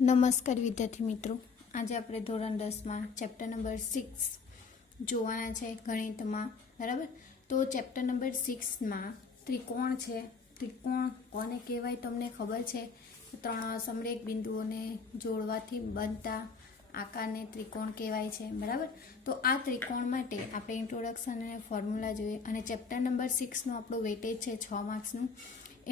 નમસ્કાર વિદ્યાર્થી મિત્રો, આજે આપણે ધોરણ 10માં ચેપ્ટર નંબર 6 જોવાના છે ગણિતમાં. બરાબર, તો ચેપ્ટર નંબર 6માં ત્રિકોણ છે. ત્રિકોણ કોને કહેવાય તમને ખબર છે? ત્રણ સમરેખ બિંદુઓને જોડવાથી બનતા આકારને ત્રિકોણ કહેવાય છે. બરાબર, તો આ ત્રિકોણ માટે આપણે ઇન્ટ્રોડક્શન અને ફોર્મ્યુલા જોઈએ. અને ચેપ્ટર નંબર 6નું આપણું વેટેજ છે 6 માર્ક્સનું.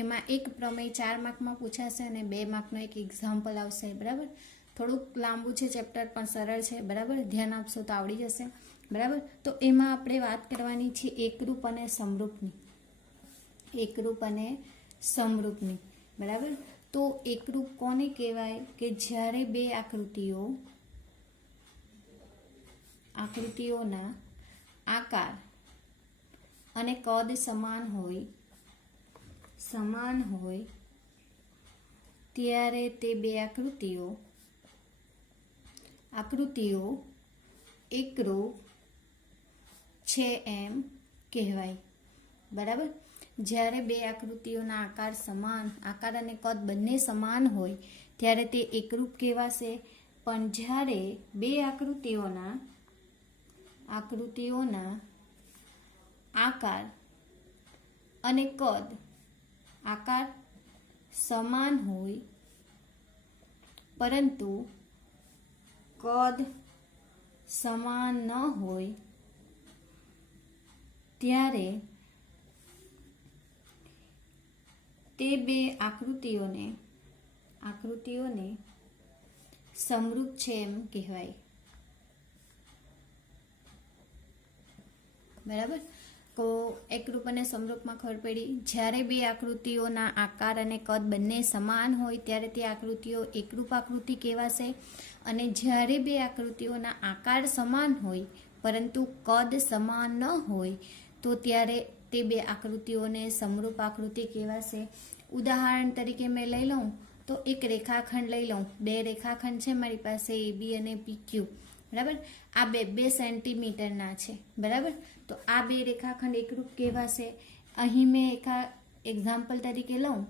એમાં એક પ્રમેય 4 માર્કમાં પૂછાશે અને 2 માર્કનો એક એક્ઝામ્પલ આવશે. બરાબર, થોડુંક લાંબુ છે ચેપ્ટર પણ સરળ છે. બરાબર, ધ્યાન આપશો તો આવડી જશે. બરાબર, તો એમાં આપણે વાત કરવાની છે એકરૂપ અને સમરૂપની. એકરૂપ અને સમરૂપની. બરાબર, તો એકરૂપ કોને કહેવાય? કે જ્યારે બે આકૃતિઓના આકાર અને કદ સમાન હોય ત્યારે તે બે આકૃતિઓ એકરૂપ છે એમ કહેવાય. બરાબર, જ્યારે બે આકૃતિઓના આકાર અને કદ બંને સમાન હોય ત્યારે તે એકરૂપ કહેવાશે. પણ જ્યારે બે આકૃતિઓના આકાર અને કદ સમાન હોય પરંતુ કદ સમાન ન હોય ત્યારે તે બે આકૃતિઓને સમરૂપ છે એમ કહેવાય. બરાબર, તો એકરૂપ અને સમરૂપમાં ખબર પડી. જ્યારે બે આકૃતિઓના આકાર અને કદ બંને સમાન હોય ત્યારે તે આકૃતિઓ એકરૂપ આકૃતિ કહેવાશે. અને જ્યારે બે આકૃતિઓના આકાર સમાન હોય પરંતુ કદ સમાન ન હોય તો ત્યારે તે બે આકૃતિઓને સમરૂપ આકૃતિ કહેવાશે. ઉદાહરણ તરીકે મેં લઈ લઉં તો એક રેખાખંડ લઈ લઉં. બે રેખાખંડ છે મારી પાસે, AB અને PQ. બરાબર, આ બે સેન્ટીમીટરના છે. બરાબર, તો આ બે રેખાખંડ એકરૂપ કહેવાશે. અહીં મેં એક્ઝામ્પલ તરીકે લઉં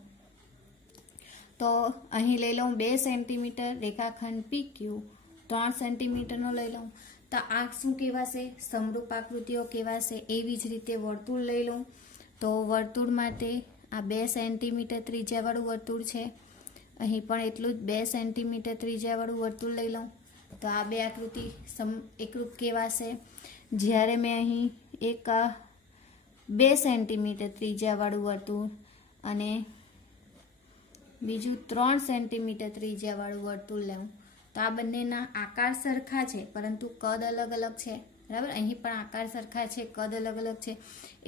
તો અહીં લઈ લઉં 2 સેન્ટીમીટર રેખાખંડ PQ, 3 સેન્ટીમીટરનો લઈ લઉં તો આ શું કહેવાશે? સમરૂપ આકૃતિઓ કહેવાશે. એવી જ રીતે વર્તુળ લઈ લઉં તો વર્તુળ માટે આ 2 સેન્ટીમીટર ત્રિજ્યાવાળું વર્તુળ છે. અહીં પણ એટલું જ 2 સેન્ટીમીટર ત્રિજ્યાવાળું વર્તુળ લઈ લઉં તો આ બે આકૃતિ એકરૂપ કહેવાશે. જ્યારે મેં અહીં એક 2 સેન્ટીમીટર ત્રિજ્યાવાળું વર્તુળ અને બીજું 3 સેન્ટીમીટર ત્રિજ્યાવાળું વર્તુળ લઉં તો આ બંનેના આકાર સરખા છે પરંતુ કદ અલગ અલગ છે. બરાબર, અહીં પણ આકાર સરખા છે, કદ અલગ અલગ છે.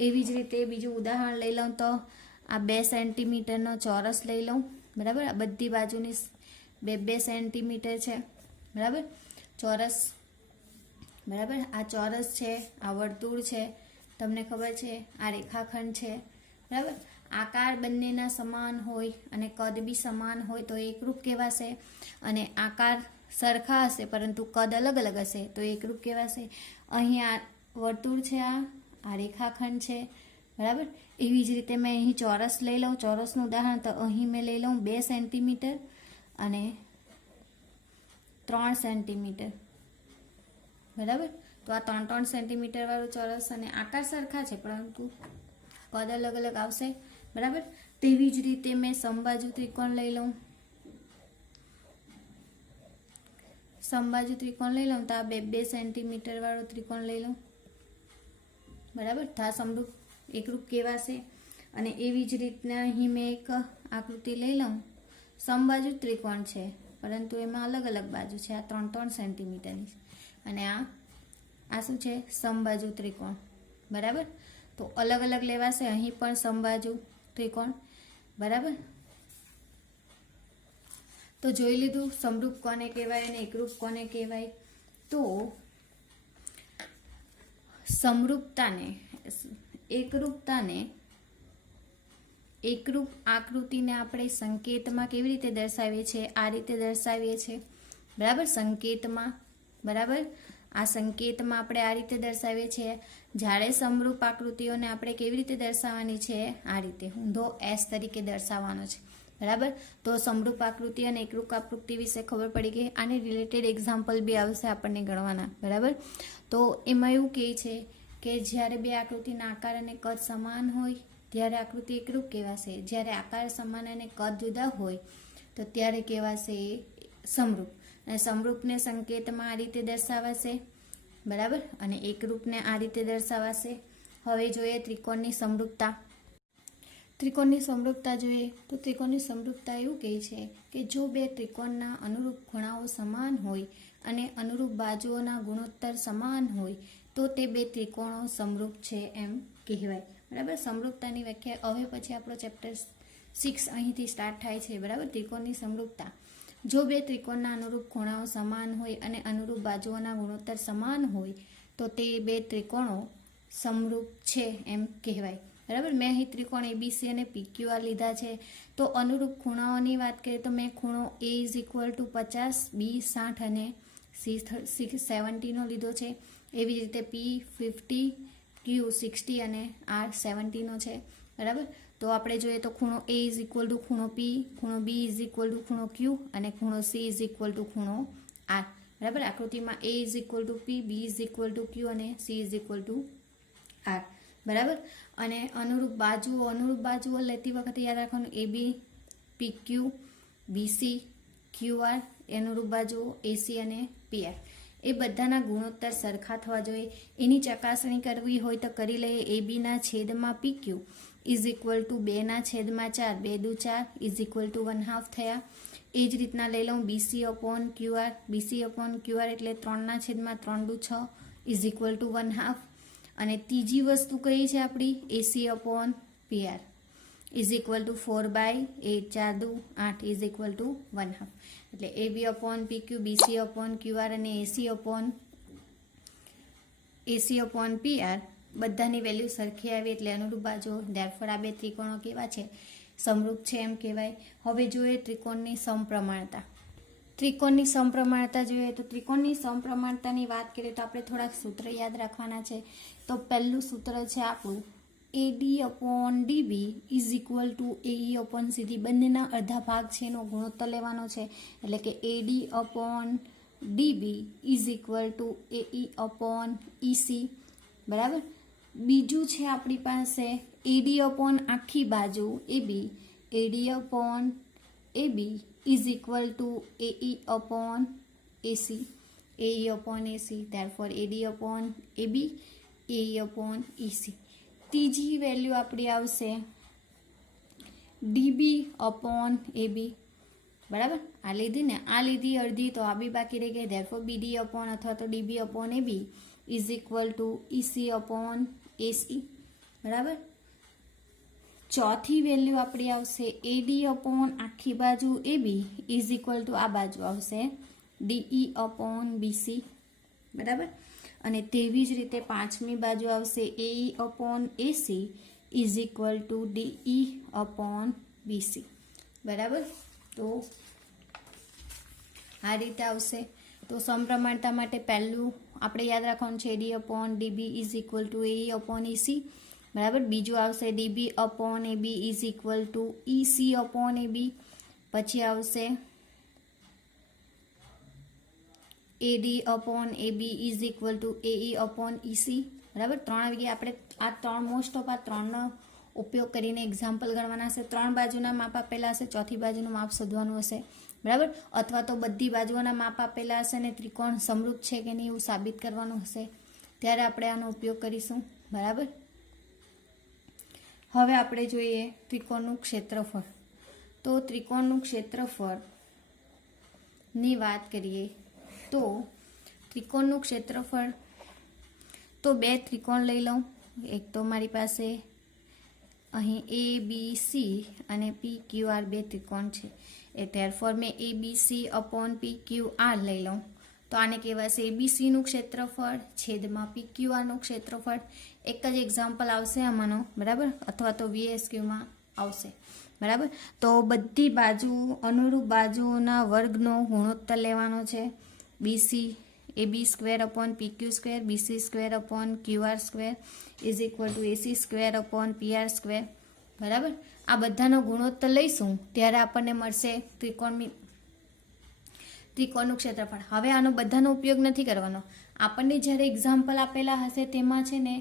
એવી જ રીતે બીજું ઉદાહરણ લઈ લઉં તો આ 2 સેન્ટીમીટરનો ચોરસ લઈ લઉં. બરાબર, આ બધી બાજુની 2 સેન્ટીમીટર છે. બરાબર, ચોરસ. બરાબર, આ ચોરસ છે, આ વર્તુળ છે, તમને ખબર છે આ રેખાખંડ છે. બરાબર, આકાર બંનેના સમાન હોય અને કદ બી સમાન હોય તો એકરૂપ કહેવાશે. અને આકાર સરખા હશે પરંતુ કદ અલગ અલગ હશે તો એકરૂપ કહેવાશે. અહીં આ વર્તુળ છે, આ રેખાખંડ છે. બરાબર, એવી જ રીતે મેં અહીં ચોરસ લઈ લઉં. ચોરસનું ઉદાહરણ તો અહીં મેં લઈ લઉં 2 સેન્ટીમીટર અને 3 સેન્ટીમીટર. બરાબર, તો આ 3 સેન્ટીમીટર વાળું ચોરસ અને આકાર સરખા છે પરંતુ કદ અલગ અલગ આવશે. બરાબર, તેવી જ રીતે મેં સમબાજુ ત્રિકોણ લઈ લઉં. સમબાજુ ત્રિકોણ લઈ લઉં તો આ 2 સેન્ટીમીટર વાળો ત્રિકોણ લઈ લઉં. બરાબર, તો આ સમરૂપ એકરૂપ કહેવાશે. અને એવી જ રીતના અહીં મેં એક આકૃતિ લઈ લઉં. સમબાજુ ત્રિકોણ છે પરંતુ એમાં અલગ અલગ બાજુ છે. આ 3 સેન્ટીમીટરની અને આ શું છે? સમબાજુ ત્રિકોણ. બરાબર, તો અલગ અલગ લેવાશે. અહીં પણ સમબાજુ ત્રિકોણ. બરાબર, તો જોઈ લીધું સમરૂપ કોને કહેવાય અને એકરૂપ કોને કહેવાય. તો એકરૂપ આકૃતિને આપણે સંકેતમાં કેવી રીતે દર્શાવીએ છીએ? આ રીતે દર્શાવીએ છીએ. બરાબર, સંકેતમાં. બરાબર, આ સંકેતમાં આપણે આ રીતે દર્શાવીએ છીએ. જ્યારે સમરૂપ આકૃતિઓને આપણે કેવી રીતે દર્શાવવાની છે? આ રીતે ઊંધો S તરીકે દર્શાવવાનો છે. બરાબર. તો સમરૂપ આકૃતિ અને એકરૂપ આકૃતિ વિશે ખબર પડી ગઈ. આને રિલેટેડ એક્ઝામ્પલ બી આવશે આપણને ગણવાના. બરાબર. તો એમાં એવું કહે છે કે જ્યારે બે આકૃતિના આકાર અને કદ સમાન હોય ત્યારે આકૃતિ એકરૂપ કહેવાશે. જ્યારે આકાર સમાન અને કદ જુદા હોય તો ત્યારે કહેવાશે સમરૂપ. અને સમરૂપને સંકેતમાં આ રીતે દર્શાવાશે. બરાબર. અને એકરૂપને આ રીતે દર્શાવાશે. હવે જોઈએ ત્રિકોણની સમરૂપતા. ત્રિકોણની સમરૂપતા જોઈએ તો ત્રિકોણની સમરૂપતા એવું કહે છે કે જો બે ત્રિકોણના અનુરૂપ ખૂણાઓ સમાન હોય અને અનુરૂપ બાજુઓના ગુણોત્તર સમાન હોય તો તે બે ત્રિકોણો સમરૂપ છે એમ કહેવાય. બરાબર. સમરૂપતાની વ્યાખ્યા હવે પછી આપણો ચેપ્ટર 6 અહીંથી સ્ટાર્ટ થાય છે. બરાબર. ત્રિકોણની સમરૂપતા. જો બે ત્રિકોણના અનુરૂપ ખૂણાઓ સમાન હોય અને અનુરૂપ બાજુઓના ગુણોત્તર સમાન હોય તો તે બે ત્રિકોણો સમરૂપ છે એમ કહેવાય. બરાબર. મેં અહીં ત્રિકોણ ABC અને PQR લીધા છે. તો અનુરૂપ ખૂણાઓની વાત કરીએ તો મેં ખૂણો A = 50, B 60 અને C 70 લીધો છે. એવી જ રીતે P 50, Q 60 અને R 70 છે. બરાબર. તો આપણે જોઈએ તો ખૂણો A = ખૂણો P, ખૂણો B = ખૂણો Q અને ખૂણો C = ખૂણો R. બરાબર. આકૃતિમાં A = P, B = Q અને C = R. બરાબર. અને અનુરૂપ બાજુઓ લેતી વખતે યાદ રાખવાનું AB, PQ, BC, QR અનુરૂપ બાજુઓ AC અને PR. એ બધાના ગુણોત્તર સરખા થવા જોઈએ. એની ચકાસણી કરવી હોય તો કરી લઈએ. AB/PQ = 2/4, 2 × 4 = 1/2 થયા. એ જ રીતના લઈ લઉં BC/QR, BC/QR એટલે 3/3 = 1/2. અને ત્રીજી વસ્તુ કઈ છે આપણી AC/PR = 4/8, 4 × 2 = 8 = 1/2. એટલે AB/PQ, BC/QR અને AC/PR બધાની વેલ્યુ સરખી આવી એટલે અનુરૂપ બાજુ. ધેરફોર આ બે ત્રિકોણો કેવા છે? સમરૂપ છે એમ કહેવાય. હવે જોઈએ ત્રિકોણની સમપ્રમાણતા. ત્રિકોણની સમપ્રમાણતા જોઈએ તો ત્રિકોણની સમપ્રમાણતાની વાત કરીએ તો આપણે થોડાક સૂત્ર યાદ રાખવાના છે. તો પહેલું સૂત્ર છે આપણું AD/DB = AE/CD. બંનેના અડધા ભાગ છે એનો ગુણોત્તર લેવાનો છે. એટલે કે AD/DB = AE/EC. બરાબર. બીજું છે આપણી પાસે AD/આખી બાજુ AB, AD/AB = AE/AC, AE/AC. Therefore AD/AB, AE/EC. ત્રીજી વેલ્યુ આપણી આવશે DB/AB. બરાબર. આ લીધી ને, આ લીધી અડધી તો આ બી બાકી રહી ગઈ. Therefore BD/ અથવા તો DB/AB = EC/AC. બરાબર. ચોથી વેલ્યુ આપણી આવશે AD/આખી બાજુ AB = આ બાજુ આવશે DE/BC. બરાબર. અને તેવી જ રીતે પાંચમી બાજુ આવશે AE/AC = DE/BC. બરાબર. તો આ રીતે આવશે. તો સમપ્રમાણતા માટે પહેલું આપણે યાદ રાખવાનું છે AD/DB = AE/EC. બરાબર. બીજું આવશે DB/AB = EC/AB. પછી આવશે AD/AB = AE/EC. બરાબર. ત્રણ આવી ગયા. આપણે આ ત્રણ મોસ્ટ ઓફ આ ત્રણનો ઉપયોગ કરીને એક્ઝામ્પલ ગણવાના હશે. ત્રણ બાજુના માપ આપેલા હશે, ચોથી બાજુનું માપ શોધવાનું હશે. બરાબર. અથવા તો બધી બાજુઓના માપ આપેલા હશે અને ત્રિકોણ સમરૂપ છે કે નહીં એવું સાબિત કરવાનું હશે, ત્યારે આપણે આનો ઉપયોગ કરીશું. બરાબર. હવે આપણે જોઈએ ત્રિકોણનું ક્ષેત્રફળ. તો ત્રિકોણનું ક્ષેત્રફળની વાત કરીએ તો ત્રિકોણનું ક્ષેત્રફળ, તો બે ત્રિકોણ લઈ લઉં. એક તો મારી પાસે અહીં ABC અને PQR બે ત્રિકોણ છે. એ therefore મેં ABC/PQR લઈ લઉં. તો આને કહેવાશે ABCનું ક્ષેત્રફળ છેદમાં PQRનું ક્ષેત્રફળ. એક જ એક્ઝામ્પલ આવશે આમાંનો. બરાબર. અથવા તો VSQમાં આવશે. બરાબર. તો બધી બાજુ અનુરૂપ બાજુઓના વર્ગનો ગુણોત્તર લેવાનો છે. AB²/PQ², BC²/QR² = AC²/PR². બરાબર. આ બધાનો ગુણોત્તર લઈશું ત્યારે આપણને મળશે ત્રિકોણનું ક્ષેત્રફળ. હવે આનો બધાનો ઉપયોગ નથી કરવાનો. આપણને જ્યારે એક્ઝામ્પલ આપેલા હશે તેમાં છે ને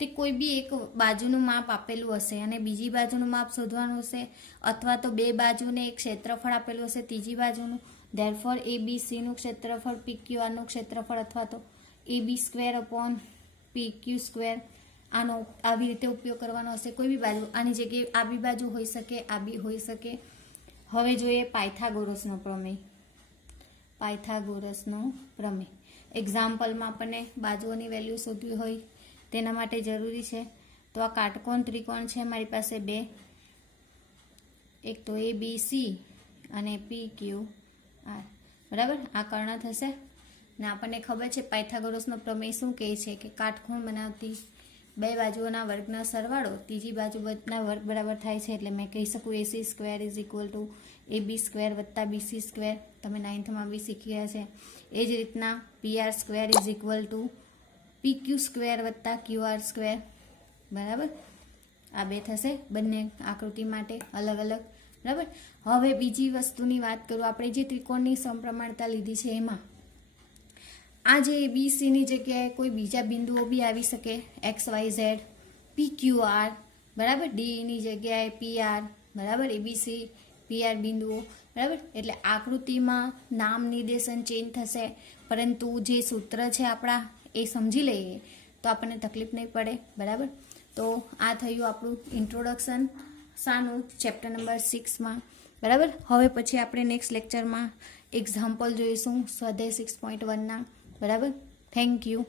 તે કોઈ બી એક બાજુનું માપ આપેલું હશે અને બીજી બાજુનું માપ શોધવાનું હશે, અથવા તો બે બાજુને એક ક્ષેત્રફળ આપેલું હશે ત્રીજી બાજુનું. ધેરફોર ABCનું ક્ષેત્રફળ PQRનું ક્ષેત્રફળ અથવા તો AB² / PQ². આનો આવી રીતે ઉપયોગ કરવાનો હશે. કોઈ બી બાજુ, આની જગ્યાએ આ બી બાજુ હોઈ શકે, આ બી હોઈ શકે. હવે જોઈએ પાયથાગોરસનો પ્રમેય. પાયથાગોરસનો પ્રમેય એક્ઝામ્પલમાં આપણને બાજુઓની વેલ્યુ શોધવી હોય તેના માટે જરૂરી છે. તો આ કાટકોણ ત્રિકોણ છે મારી પાસે બે, એક તો ABC અને PQR, બરાબર. આ કર્ણ થશે ને આપણને ખબર છે પાયથાગોરસનો પ્રમેય શું કહે છે કે કાટખૂણ બનાવતી બે બાજુઓના વર્ગનો સરવાળો ત્રીજી બાજુના વર્ગ બરાબર થાય છે. એટલે મેં કહી શકું AC² = AB² + BC². તમે 9thમાં બી શીખી ગયા છે. એ જ રીતના PR² = PQ² + QR², બરાબર. આ બે થશે બંને આકૃતિ માટે અલગ અલગ, બરાબર. હવે બીજી વસ્તુની વાત કરું, આપણે જે ત્રિકોણની સમપ્રમાણતા લીધી છે એમાં આ જે ABCની જગ્યાએ કોઈ બીજા બિંદુઓ બી આવી શકે, XYZ, PQR, બરાબર. Dની જગ્યાએ PR, બરાબર. ABC, PR બિંદુઓ, બરાબર. એટલે આકૃતિમાં નામ નિર્દેશન ચેન્જ થશે, પરંતુ જે સૂત્ર છે આપણા એ સમજી લઈએ તો આપણને તકલીફ નહીં પડે, બરાબર. તો આ થયું આપણું ઇન્ટ્રોડક્શન શાનું, ચેપ્ટર નંબર 6માં, બરાબર. હવે પછી આપણે નેક્સ્ટ લેક્ચરમાં એક્ઝામ્પલ જોઈશું સ્વાધ્યાય 6.1ના, બરાબર. Thank you.